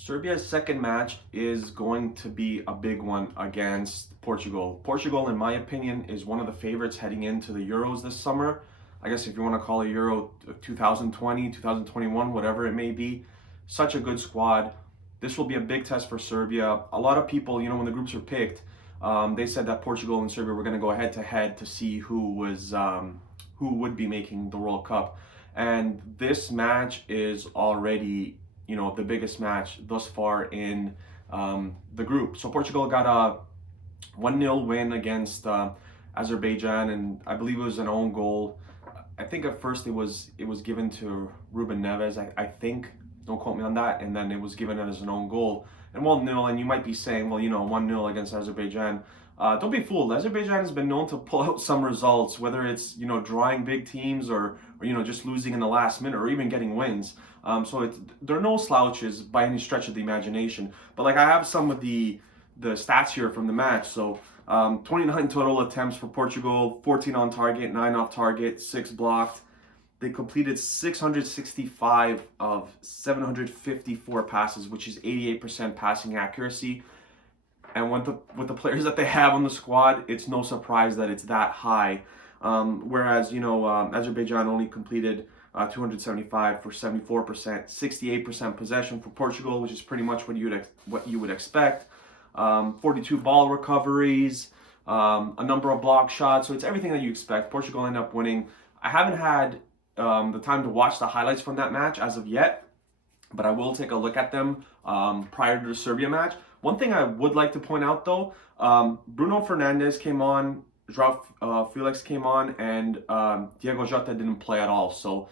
Serbia's second match is going to be a big one against Portugal. Portugal, in my opinion, is one of the favorites heading into the Euros this summer. I guess if you want to call it Euro 2020, 2021, whatever it may be. Such a good squad. This will be a big test for Serbia. A lot of people, when the groups were picked, they said that Portugal and Serbia were going to go head to head to see who would be making the World Cup. And this match is already the biggest match thus far in the group. So Portugal got a 1-0 win against Azerbaijan, and I believe it was an own goal. I think at first it was given to Ruben Neves. I think, don't quote me on that, and then it was given as an own goal. And 1-0, and you might be saying, well, 1-0 against Azerbaijan. Don't be fooled. Azerbaijan has been known to pull out some results, whether it's drawing big teams or just losing in the last minute or even getting wins. So they're no slouches by any stretch of the imagination. But I have some of the stats here from the match. So 29 total attempts for Portugal, 14 on target, 9 off target, 6 blocked. They completed 665 of 754 passes, which is 88% passing accuracy. And with the players that they have on the squad, it's no surprise that it's that high. Whereas Azerbaijan only completed 275 for 74%, 68% possession for Portugal, which is pretty much what you would expect. 42 ball recoveries, a number of block shots. So it's everything that you expect. Portugal ended up winning. I haven't had the time to watch the highlights from that match as of yet, but I will take a look at them prior to the Serbia match. One thing I would like to point out, though, Bruno Fernandes came on, João Felix came on, and Diego Jota didn't play at all. So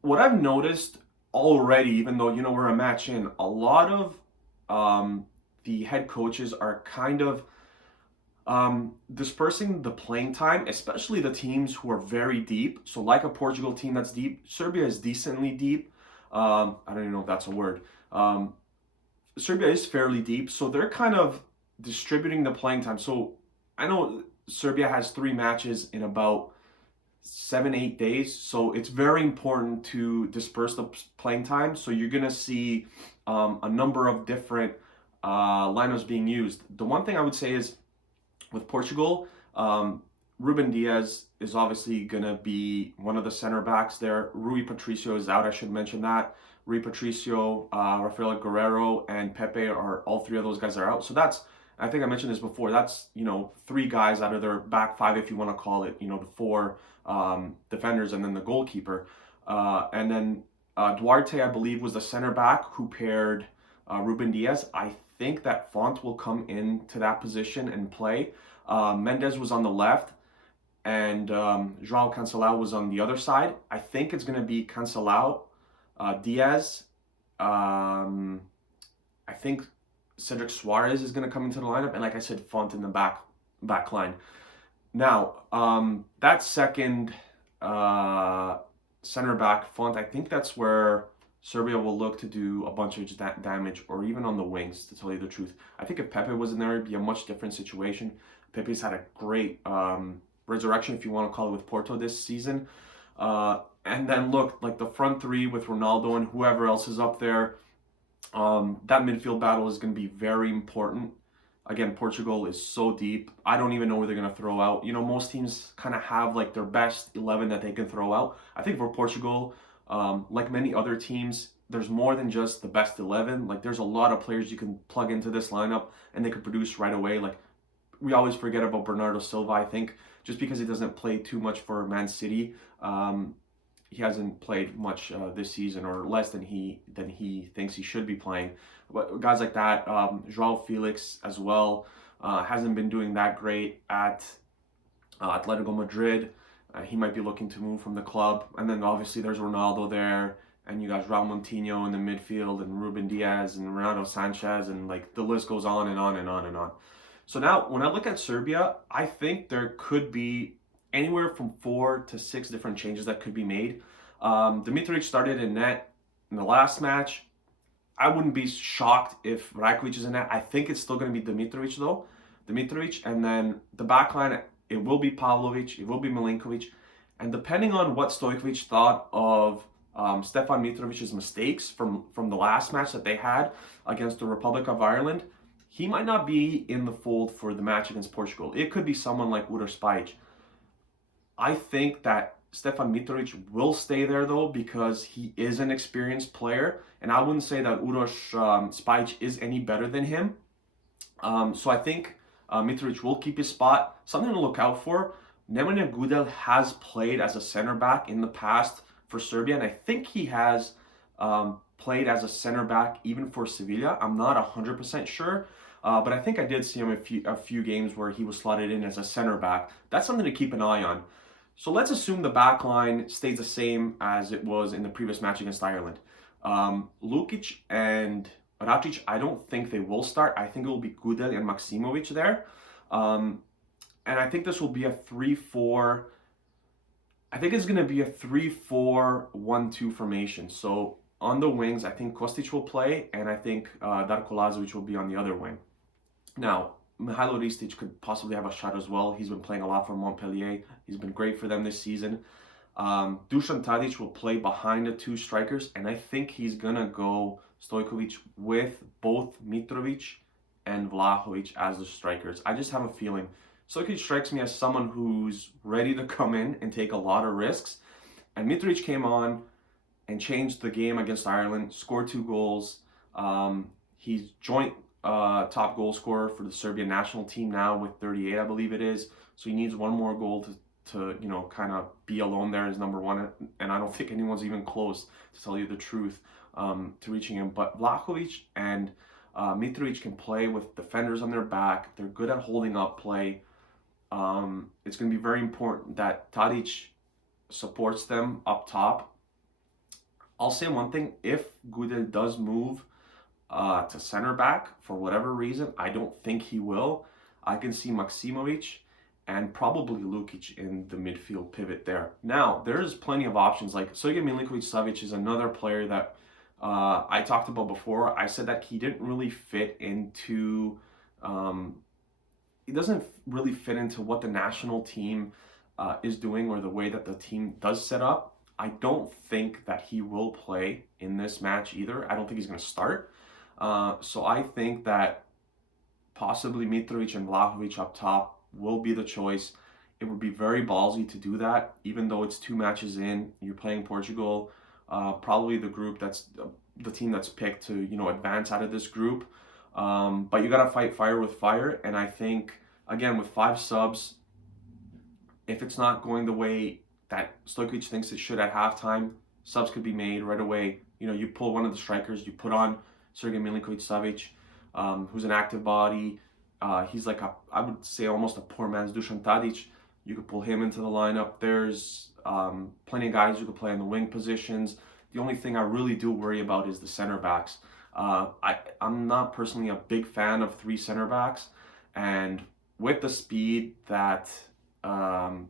what I've noticed already, even though, we're a match in, a lot of the head coaches are kind of dispersing the playing time, especially the teams who are very deep. So like a Portugal team that's deep, Serbia is decently deep. I don't even know if that's a word. Serbia is fairly deep, so they're kind of distributing the playing time. So I know Serbia has 3 matches in about 7-8 days, so it's very important to disperse the playing time. So you're gonna see a number of different lineups being used. The one thing I would say is with Portugal, Ruben Diaz is obviously gonna be one of the center backs there. Rui Patricio is out. I should mention that. Rui Patricio, Rafael Guerreiro, and Pepe are all 3 of those guys are out. So I think I mentioned this before. That's 3 guys out of their back 5, if you want to call it. The 4 defenders and then the goalkeeper. And then Duarte, I believe, was the center back who paired Ruben Diaz. I think that Font will come into that position and play. Mendes was on the left, and João Cancelo was on the other side. I think it's going to be Cancelo, Diaz. I think Cedric Suarez is going to come into the lineup, and like I said, Font in the back line. Now, that second center back, Font, I think that's where Serbia will look to do a bunch of damage, or even on the wings, to tell you the truth. I think if Pepe was in there, it'd be a much different situation. Pepe's had a great resurrection, if you want to call it, with Porto this season. And then look, the front 3 with Ronaldo and whoever else is up there, that midfield battle is going to be very important. Again, Portugal is so deep. I don't even know where they're going to throw out. Most teams kind of have their best 11 that they can throw out. I think for Portugal, like many other teams, there's more than just the best 11. There's a lot of players you can plug into this lineup and they could produce right away. We always forget about Bernardo Silva, I think, just because he doesn't play too much for Man City. He hasn't played much this season, or less than he thinks he should be playing. But guys like that, João Felix as well, hasn't been doing that great at Atletico Madrid. He might be looking to move from the club. And then obviously there's Ronaldo there, and you got Raul Montinho in the midfield, and Ruben Diaz and Renato Sanchez, and the list goes on and on and on and on. So now when I look at Serbia, I think there could be anywhere from 4 to 6 different changes that could be made. Dimitrovic started in net in the last match. I wouldn't be shocked if Rakovic is in net. I think it's still going to be Dimitrovic though. And then the back line, it will be Pavlovic, it will be Milinkovic. And depending on what Stojkovic thought of Stefan Mitrovic's mistakes from the last match that they had against the Republic of Ireland, he might not be in the fold for the match against Portugal. It could be someone like Uroš Spajic. I think that Stefan Mitrovic will stay there though because he is an experienced player, and I wouldn't say that Uroš Spajic is any better than him. So I think Mitrovic will keep his spot. Something to look out for. Nemanja Gudel has played as a center back in the past for Serbia, and I think he has played as a center back even for Sevilla. I'm not 100% sure, but I think I did see him a few games where he was slotted in as a center back. That's something to keep an eye on. So let's assume the back line stays the same as it was in the previous match against Ireland. Lukic and Rakic, I don't think they will start. I think it will be Gudel and Maksimovic there. And I think this will be a 3-4. I think it's going to be a 3-4-1-2 formation. So on the wings, I think Kostic will play, and I think Darko Lazovic will be on the other wing. Now, Mihailo Ristic could possibly have a shot as well. He's been playing a lot for Montpellier. He's been great for them this season. Dusan Tadic will play behind the two strikers, and I think he's going to go Stojkovic with both Mitrovic and Vlahovic as the strikers. I just have a feeling. Stojkovic strikes me as someone who's ready to come in and take a lot of risks. And Mitrovic came on and changed the game against Ireland, scored 2 goals. He's joint top goal scorer for the Serbian national team now with 38, I believe it is. So he needs one more goal to kind of be alone there as number one. And I don't think anyone's even close, to tell you the truth, to reaching him. But Vlahovic and Mitrovic can play with defenders on their back. They're good at holding up play. It's going to be very important that Tadic supports them up top. I'll say one thing: if Gudel does move to center back for whatever reason, I don't think he will. I can see Maksimovic and probably Lukic in the midfield pivot there. Now, there's plenty of options. Like Sergej Milinkovic-Savic is another player that I talked about before. I said that he didn't really fit into. He doesn't really fit into what the national team is doing or the way that the team does set up. I don't think that he will play in this match either. I don't think he's going to start. So I think that possibly Mitrovic and Vlahovic up top will be the choice. It would be very ballsy to do that, even though it's 2 matches in. You're playing Portugal, probably the group that's the team that's picked to advance out of this group. But you got to fight fire with fire, and I think again with 5 subs, if it's not going the way that Stojkovic thinks it should at halftime, subs could be made right away. You pull one of the strikers, you put on Sergej Milinkovic-Savic, who's an active body. He's like I would say almost a poor man's Dusan Tadic. You could pull him into the lineup. There's plenty of guys who could play in the wing positions. The only thing I really do worry about is the center backs. I'm not personally a big fan of 3 center backs, and with the speed that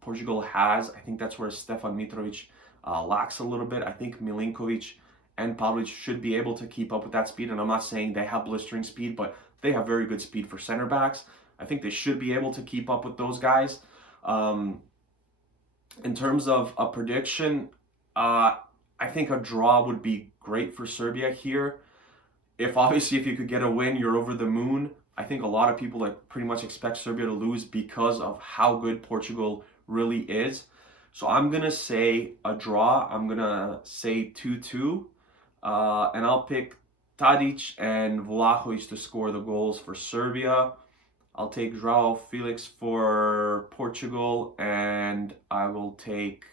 Portugal has, I think that's where Stefan Mitrovic lacks a little bit. I think Milinkovic and Pavlic should be able to keep up with that speed, and I'm not saying they have blistering speed, but they have very good speed for center backs. I think they should be able to keep up with those guys. In terms of a prediction, I think a draw would be great for Serbia here. If you could get a win, you're over the moon. I think a lot of people pretty much expect Serbia to lose because of how good Portugal really is. So I'm going to say a draw. I'm going to say 2-2. And I'll pick Tadic and Vlahovic to score the goals for Serbia. I'll take João Felix for Portugal, and I will take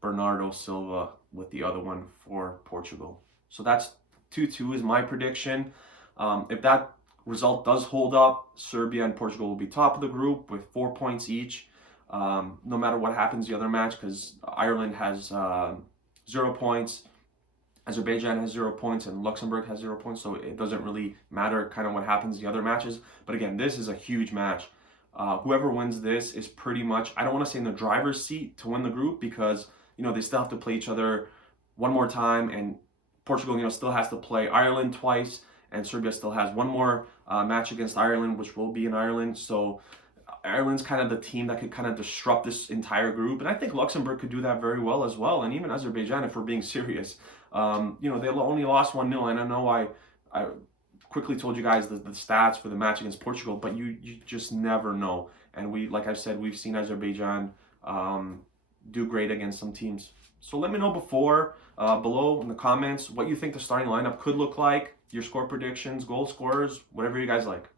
Bernardo Silva with the other one for Portugal. So that's 2-2 is my prediction. If that result does hold up, Serbia and Portugal will be top of the group with 4 points each. No matter what happens the other match, because Ireland has 0 points, Azerbaijan has 0 points, and Luxembourg has 0 points, so it doesn't really matter kind of what happens the other matches. But again, this is a huge match. Whoever wins this is pretty much, I don't want to say in the driver's seat to win the group, because they still have to play each other one more time, and Portugal still has to play Ireland twice, and Serbia still has one more match against Ireland, which will be in Ireland. So Ireland's kind of the team that could kind of disrupt this entire group, and I think Luxembourg could do that very well as well, and even Azerbaijan, if we're being serious. They only lost 1-0, and I know I quickly told you guys the stats for the match against Portugal, but you just never know. And like I said, we've seen Azerbaijan do great against some teams. So let me know below in the comments what you think the starting lineup could look like, your score predictions, goal scorers, whatever you guys like.